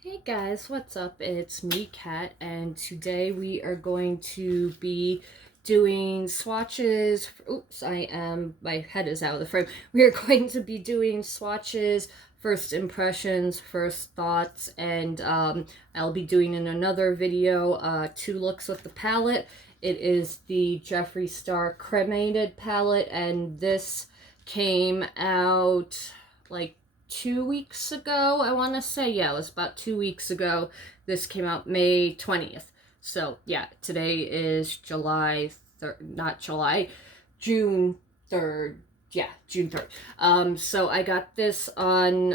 Hey guys, what's up? It's me, Kat, and today we are going to be doing swatches. Oops, my head is out of the frame. We are going to be doing swatches, first impressions, first thoughts, and I'll be doing in another video 2 looks with the palette. It is the Jeffree Star Cremated palette, and this came out like 2 weeks ago, I want to say. Yeah, it was about 2 weeks ago. This came out May 20th. So, yeah, today is July 3rd, not July, June 3rd. Yeah, June 3rd. So I got this on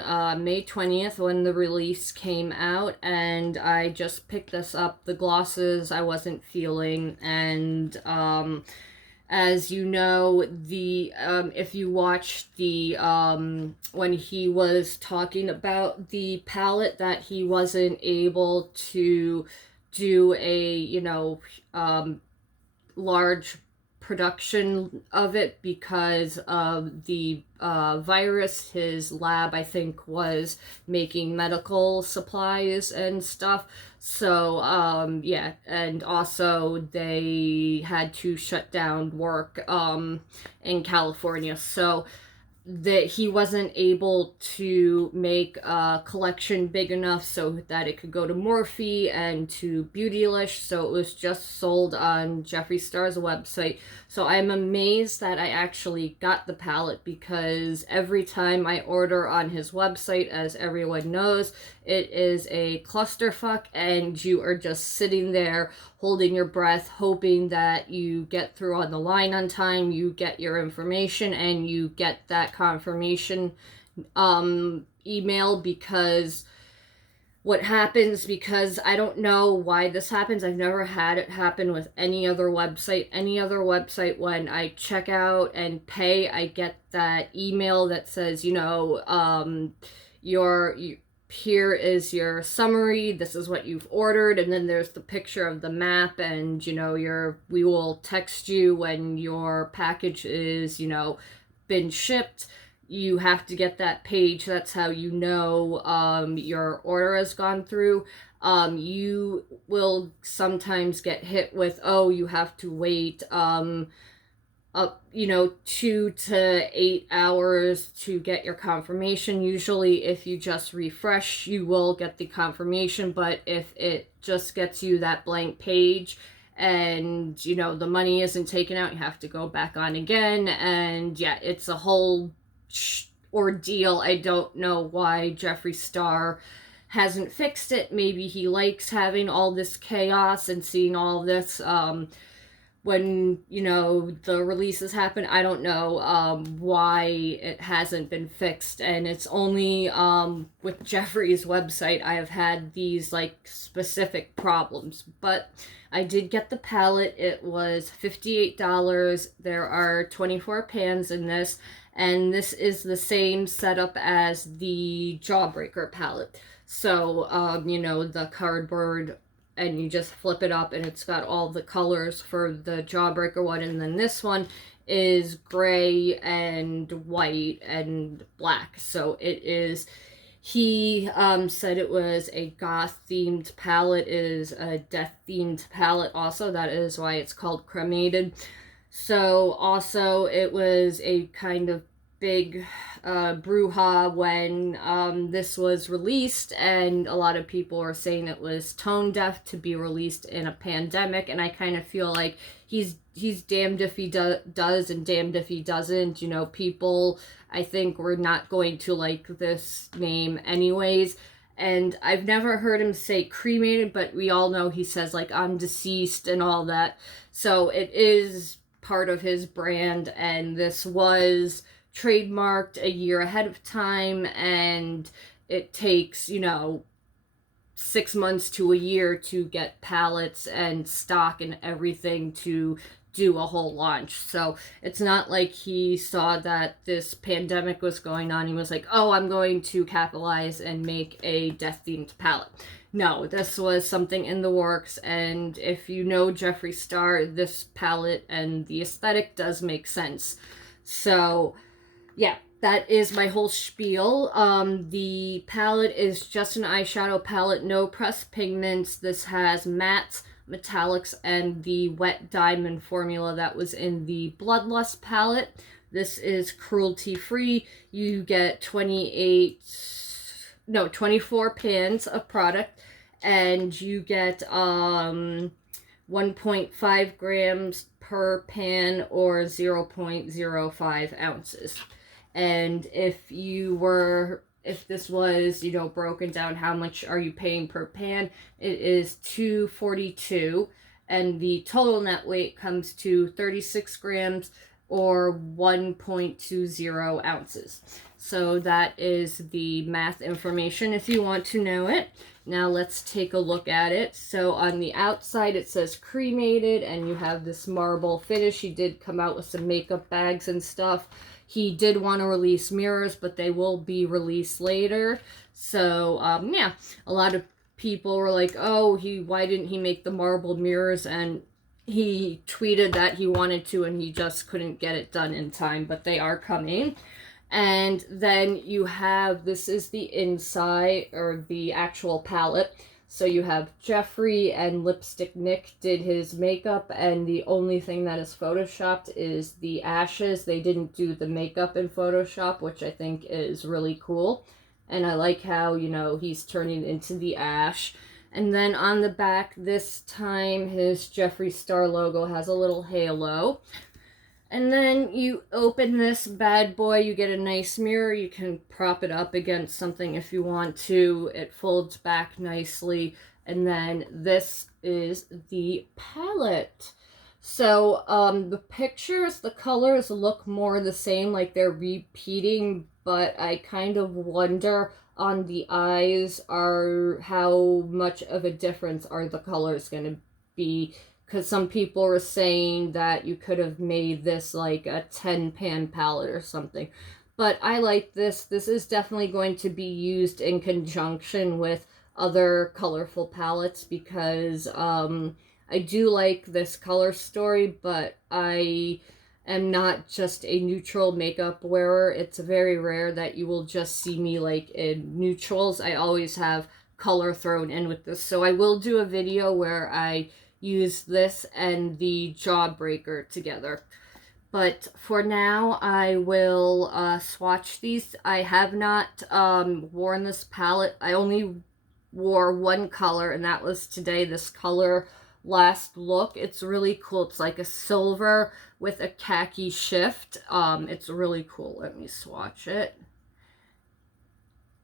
May 20th when the release came out, and I just picked this up. The glosses I wasn't feeling, and as you know, the if you watch the when he was talking about the palette, that he wasn't able to do a large production of it because of the virus. His lab, I think, was making medical supplies and stuff. So, yeah, and also they had to shut down work in California. So, that he wasn't able to make a collection big enough so that it could go to Morphe and to Beautylish, so it was just sold on Jeffree Star's website. So I'm amazed that I actually got the palette, because every time I order on his website, as everyone knows, it is a clusterfuck, and you are just sitting there holding your breath, hoping that you get through on the line on time, you get your information, and you get that confirmation email. Because what happens, because I don't know why this happens, I've never had it happen with any other website. Any other website, when I check out and pay, I get that email that says, here is your summary, this is what you've ordered, and then there's the picture of the map, and we will text you when your package is been shipped. You have to get that page. That's how you know your order has gone through. You will sometimes get hit with, oh, you have to wait 2 to 8 hours to get your confirmation. Usually, if you just refresh, you will get the confirmation. But if it just gets you that blank page and the money isn't taken out, you have to go back on again. And yeah, it's a whole ordeal. I don't know why Jeffree Star hasn't fixed it. Maybe he likes having all this chaos and seeing all this when the releases happen. I don't know why it hasn't been fixed, and it's only with Jeffree's website I have had these like specific problems. But I did get the palette. It was $58. There are 24 pans in this, and this is the same setup as the Jawbreaker palette. So the cardboard, and you just flip it up, and it's got all the colors for the Jawbreaker one. And then this one is gray and white and black. So it is, he said it was a goth themed palette. It is a death themed palette also. That is why it's called Cremated. So also, it was a kind of big brouhaha when this was released, and a lot of people are saying it was tone deaf to be released in a pandemic. And I kind of feel like he's damned if he does and damned if he doesn't. People, I think, were not going to like this name anyways. And I've never heard him say cremated, but we all know he says like I'm deceased and all that. So it is part of his brand, and this was trademarked a year ahead of time, and it takes 6 months to a year to get pallets and stock and everything to do a whole launch. So it's not like he saw that this pandemic was going on, he was like, oh, I'm going to capitalize and make a death themed palette. No, this was something in the works, and if you know Jeffree Star, this palette and the aesthetic does make sense. So yeah, that is my whole spiel. The palette is just an eyeshadow palette, no pressed pigments. This has mattes, metallics, and the wet diamond formula that was in the Bloodlust palette. This is cruelty-free. You get 24 pans of product, and you get 1.5 grams per pan or 0.05 ounces. And if this was, broken down, how much are you paying per pan? It is $2.42, and the total net weight comes to 36 grams or 1.20 ounces. So that is the math information if you want to know it. Now let's take a look at it. So on the outside it says Cremated, and you have this marble finish. He did come out with some makeup bags and stuff. He did want to release mirrors, but they will be released later. So yeah, a lot of people were like, oh, why didn't he make the marble mirrors? And he tweeted that he wanted to, and he just couldn't get it done in time, but they are coming. And then you have, this is the inside, or the actual palette. So you have Jeffree and Lipstick Nick did his makeup, and the only thing that is photoshopped is the ashes. They didn't do the makeup in Photoshop, which I think is really cool. And I like how, he's turning into the ash. And then on the back, this time, his Jeffree Star logo has a little halo. And then you open this bad boy, you get a nice mirror. You can prop it up against something if you want to. It folds back nicely. And then this is the palette. So the pictures, the colors look more the same, like they're repeating, but I kind of wonder on the eyes how much of a difference are the colors going to be. Because some people were saying that you could have made this like a 10-pan palette or something. But I like this. This is definitely going to be used in conjunction with other colorful palettes, because I do like this color story, but I am not just a neutral makeup wearer. It's very rare that you will just see me like in neutrals. I always have color thrown in with this. So I will do a video where I use this and the Jawbreaker together. But for now, I will swatch these. I have not worn this palette. I only wore one color, and that was today, this color Last Look. It's really cool. It's like a silver with a khaki shift. It's really cool. Let me swatch it.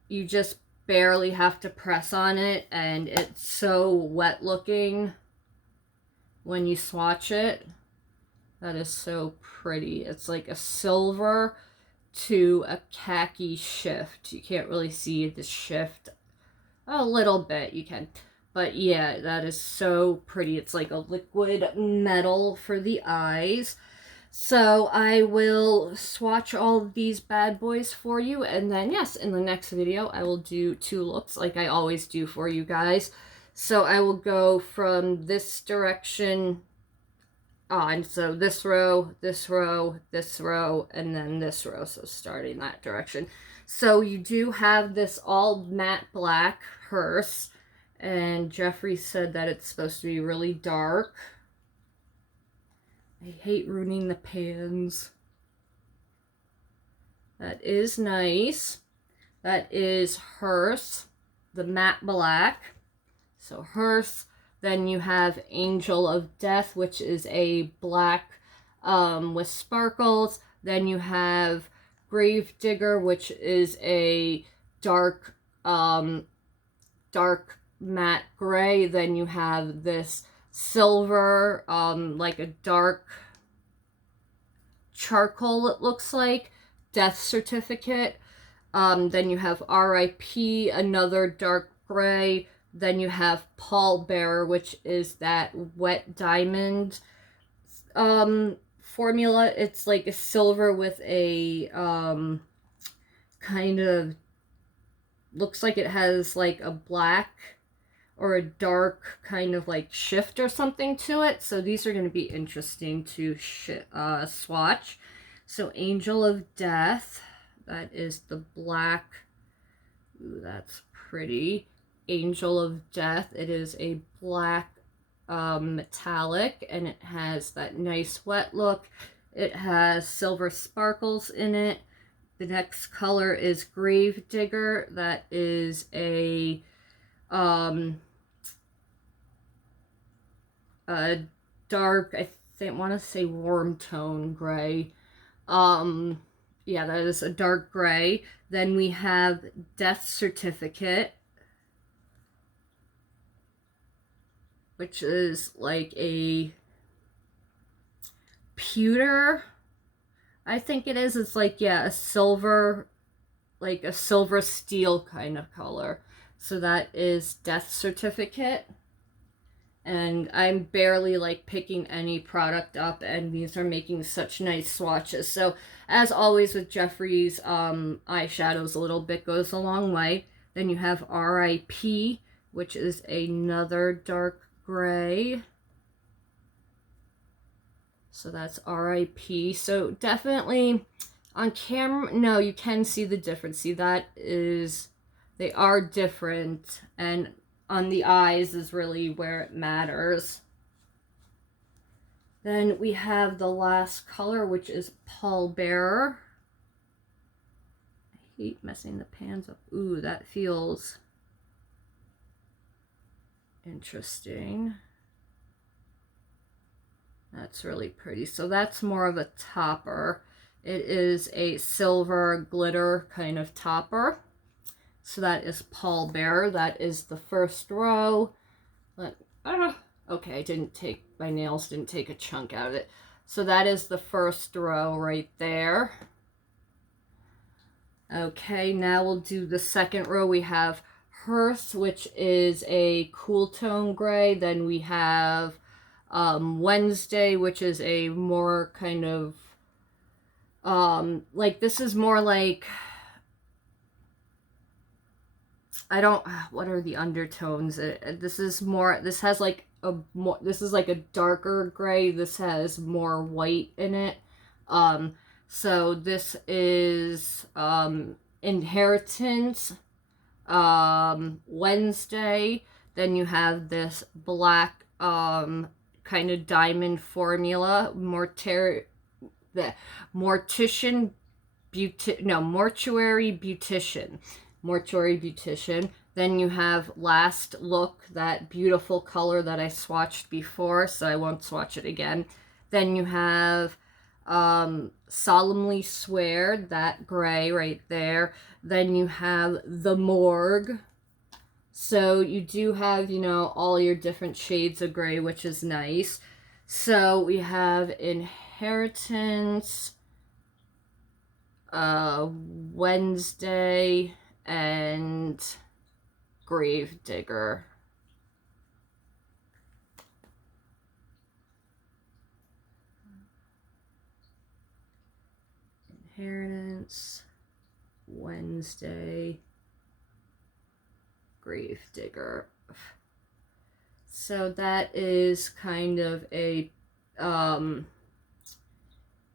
You just barely have to press on it, and it's so wet looking when you swatch it. That is so pretty. It's like a silver to a khaki shift. You can't really see the shift. A little bit you can. But yeah, that is so pretty. It's like a liquid metal for the eyes. So I will swatch all of these bad boys for you. And then, yes, in the next video, I will do 2 looks like I always do for you guys. So I will go from this direction on. So this row, this row, this row, and then this row. So starting that direction. So you do have this all matte black hearse. And Jeffree said that it's supposed to be really dark. I hate ruining the pans. That is nice. That is hearse, the matte black. So hearse. Then you have Angel of Death, which is a black with sparkles. Then you have Gravedigger, which is a dark matte gray. Then you have this silver, like a dark charcoal, it looks like, Death Certificate. Then you have R.I.P., another dark gray. Then you have Pallbearer, which is that wet diamond formula. It's like a silver with a kind of, looks like it has like a black or a dark kind of like shift or something to it. So these are going to be interesting to swatch. So Angel of Death, That is the black. Ooh, that's pretty. Angel of Death. It is a black metallic, and it has that nice wet look. It has silver sparkles in it. The next color is Grave Digger. That is a dark, I want to say warm tone gray. Yeah, that is a dark gray. Then we have Death Certificate, which is like a pewter, I think it is. It's like, yeah, a silver, like a silver steel kind of color. So that is Death Certificate. And I'm barely like picking any product up, and these are making such nice swatches. So as always with Jeffree's eyeshadows, a little bit goes a long way. Then you have RIP, which is another dark gray. So that's RIP. So definitely on camera, no, you can see the difference. See, that is, they are different, and on the eyes is really where it matters. Then we have the last color, which is Pallbearer. I hate messing the pans up. Ooh, that feels interesting. That's really pretty. So that's more of a topper. It is a silver glitter kind of topper. So that is Pallbearer. That is the first row. Okay, my nails didn't take a chunk out of it. So that is the first row right there. Okay, now we'll do the second row. We have Hearth, which is a cool tone gray. Then we have Wednesday, which is a more kind of like, this is more like, what are the undertones? This is more, this has like this is like a darker gray. This has more white in it. So this is Inheritance, Wednesday. Then you have this black kind of diamond formula, Mortuary Beautician. Then you have Last Look, that beautiful color that I swatched before, so I won't swatch it again. Then you have Solemnly Swear, that gray right there. Then you have The Morgue. So you do have, you know, all your different shades of gray, which is nice. So we have Inheritance, Wednesday, and Grave Digger. Inheritance, Wednesday, Grave Digger. So that is kind of a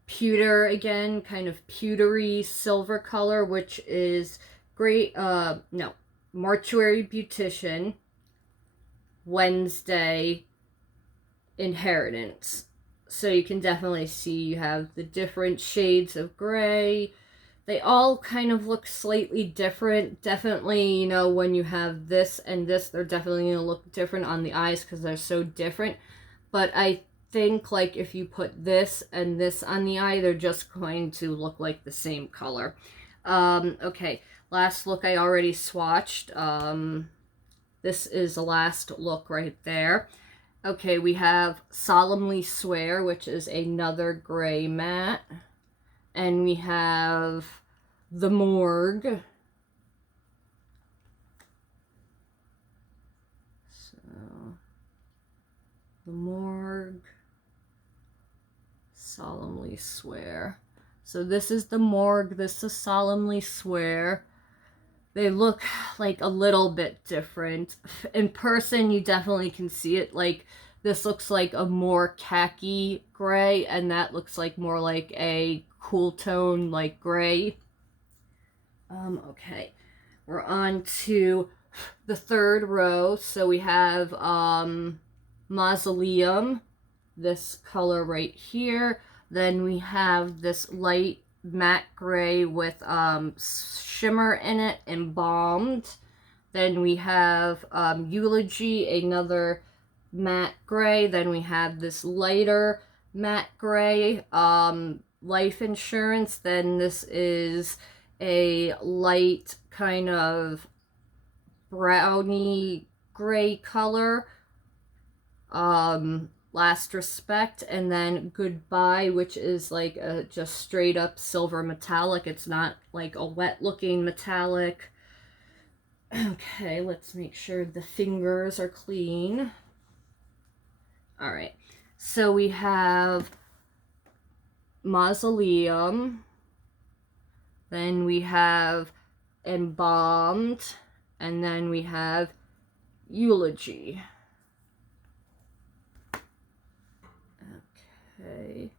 pewter, again, kind of pewtery silver color, which is great. Mortuary Beautician, Wednesday, Inheritance. So you can definitely see you have the different shades of gray. They all kind of look slightly different. Definitely, you know, when you have this and this, they're definitely going to look different on the eyes because they're so different. But I think, like, if you put this and this on the eye, they're just going to look like the same color. Okay, Last Look I already swatched. This is the Last Look right there. Okay, we have Solemnly Swear, which is another gray matte. And we have The Morgue. So, The Morgue, Solemnly Swear. So this is The Morgue, this is Solemnly Swear. They look like a little bit different. In person, you definitely can see it. Like, this looks like a more khaki gray, and that looks like more like a cool tone, like gray. Okay, we're on to the third row. So we have Mausoleum, this color right here. Then we have this light matte gray with shimmer in it, embalmed. Then we have Eulogy, another matte gray. Then we have this lighter matte gray, Life Insurance. Then this is a light kind of browny gray color, Last Respect. And then Goodbye, which is like a just straight up silver metallic. It's not like a wet looking metallic. Okay, let's make sure the fingers are clean. All right, so we have Mausoleum, then we have Embalmed, and then we have Eulogy. Okay.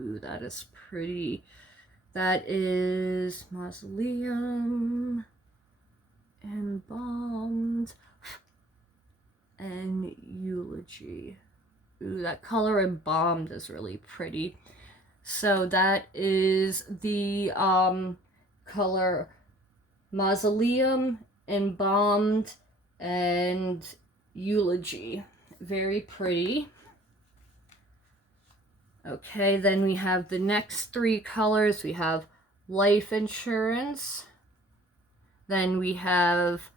Ooh, that is pretty. That is Mausoleum, Embalmed, and Eulogy. Ooh, that color Embalmed is really pretty. So that is the color Mausoleum, Embalmed, and Eulogy. Very pretty. Okay, then we have the next three colors. We have Life Insurance. Then we have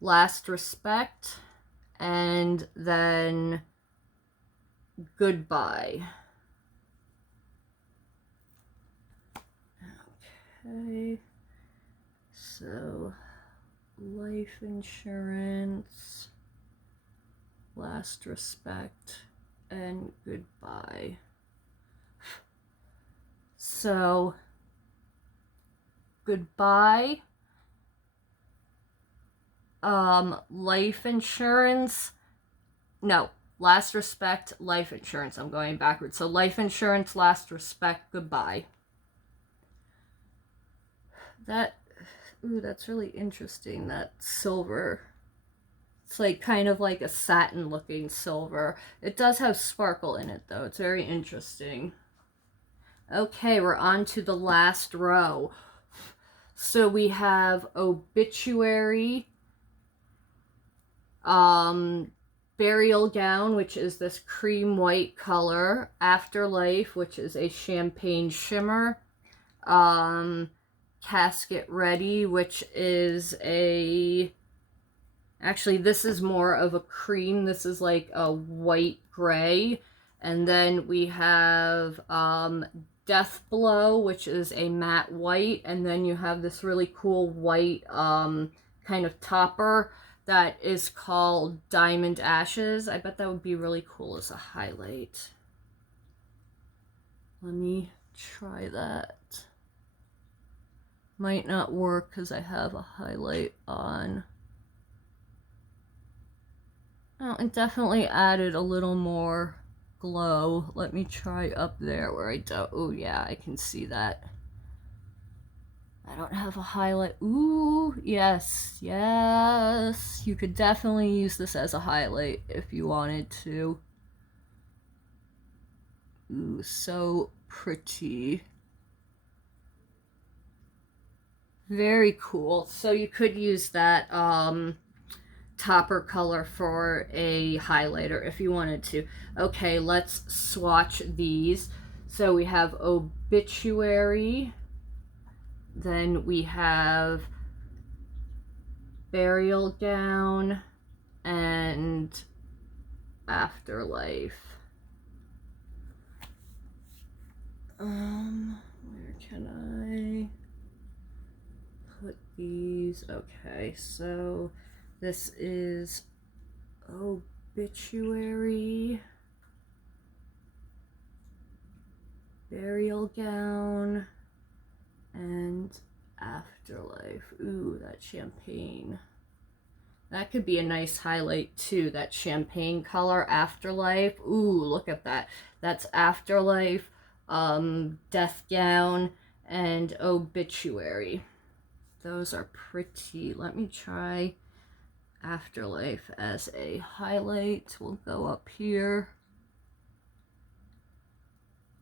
Last Respect. And then Goodbye. Okay. So, Life Insurance, Last Respect, and Goodbye. So, Goodbye, Life Insurance, no, Last Respect, Life Insurance. I'm going backwards. So, Life Insurance, Last Respect, Goodbye. Ooh, that's really interesting, that silver. It's like kind of like a satin looking silver. It does have sparkle in it though. It's very interesting. Okay, we're on to the last row. So we have Obituary, Burial Gown, which is this cream white color, Afterlife, which is a champagne shimmer, Casket Ready, which is actually this is more of a cream. This is like a white gray. And then we have Death Blow, which is a matte white. And then you have this really cool white kind of topper that is called Diamond Ashes. I bet that would be really cool as a highlight. Let me try that. Might not work because I have a highlight on. Oh, it definitely added a little more glow. Let me try up there where I don't. Oh yeah, I can see that. I don't have a highlight. Ooh, yes, yes. You could definitely use this as a highlight if you wanted to. Ooh, so pretty. Very cool. So you could use that topper color for a highlighter if you wanted to. Okay, let's swatch these. So we have Obituary. Then we have Burial Gown and Afterlife. Where can I put these? Okay, so this is Obituary, Burial Gown, and Afterlife. Ooh, that champagne. That could be a nice highlight too, that champagne color, Afterlife. Ooh, look at that. That's Afterlife, Death Gown, and Obituary. Those are pretty. Let me try Afterlife as a highlight. We'll go up here.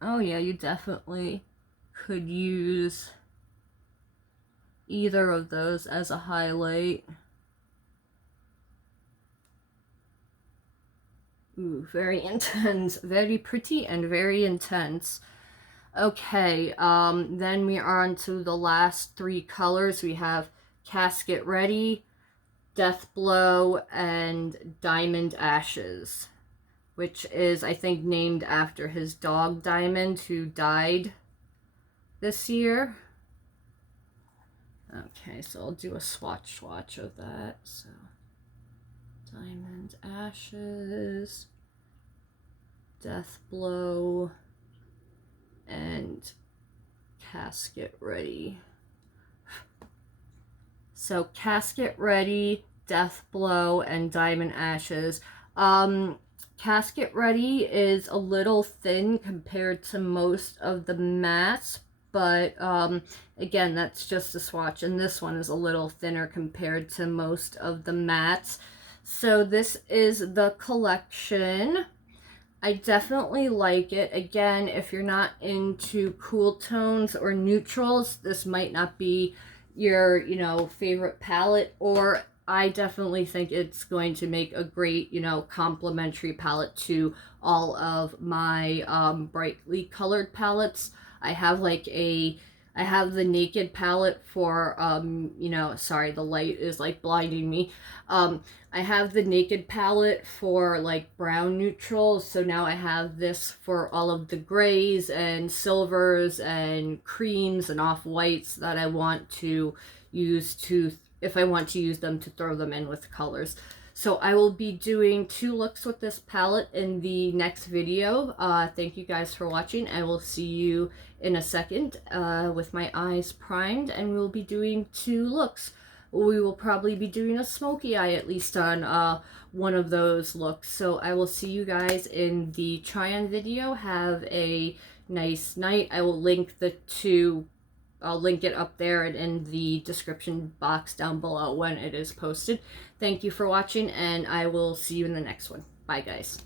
Oh yeah, you definitely could use either of those as a highlight. Ooh, very intense, very pretty and very intense. Okay, then we are on to the last three colors. We have Casket Ready, Death Blow, and Diamond Ashes, which is, I think, named after his dog Diamond, who died this year. Okay, so I'll do a swatch of that. So, Diamond Ashes, Death Blow, and Casket Ready. So Casket Ready, Death Blow, and Diamond Ashes. Casket Ready is a little thin compared to most of the mattes, but again, that's just a swatch, and this one is a little thinner compared to most of the mattes. So this is the collection. I definitely like it. Again, if you're not into cool tones or neutrals, this might not be your, favorite palette, or I definitely think it's going to make a great, complementary palette to all of my brightly colored palettes. I have I have the Naked palette for, sorry, the light is like blinding me. I have the Naked palette for like brown neutrals, so now I have this for all of the grays and silvers and creams and off-whites that I want to use if I want to use them to throw them in with colors. So I will be doing 2 looks with this palette in the next video. Thank you guys for watching. I will see you in a second with my eyes primed, and we'll be doing 2 looks. We will probably be doing a smoky eye at least on one of those looks. So I will see you guys in the try-on video. Have a nice night. I will link I'll link it up there and in the description box down below when it is posted. Thank you for watching, and I will see you in the next one. Bye, guys.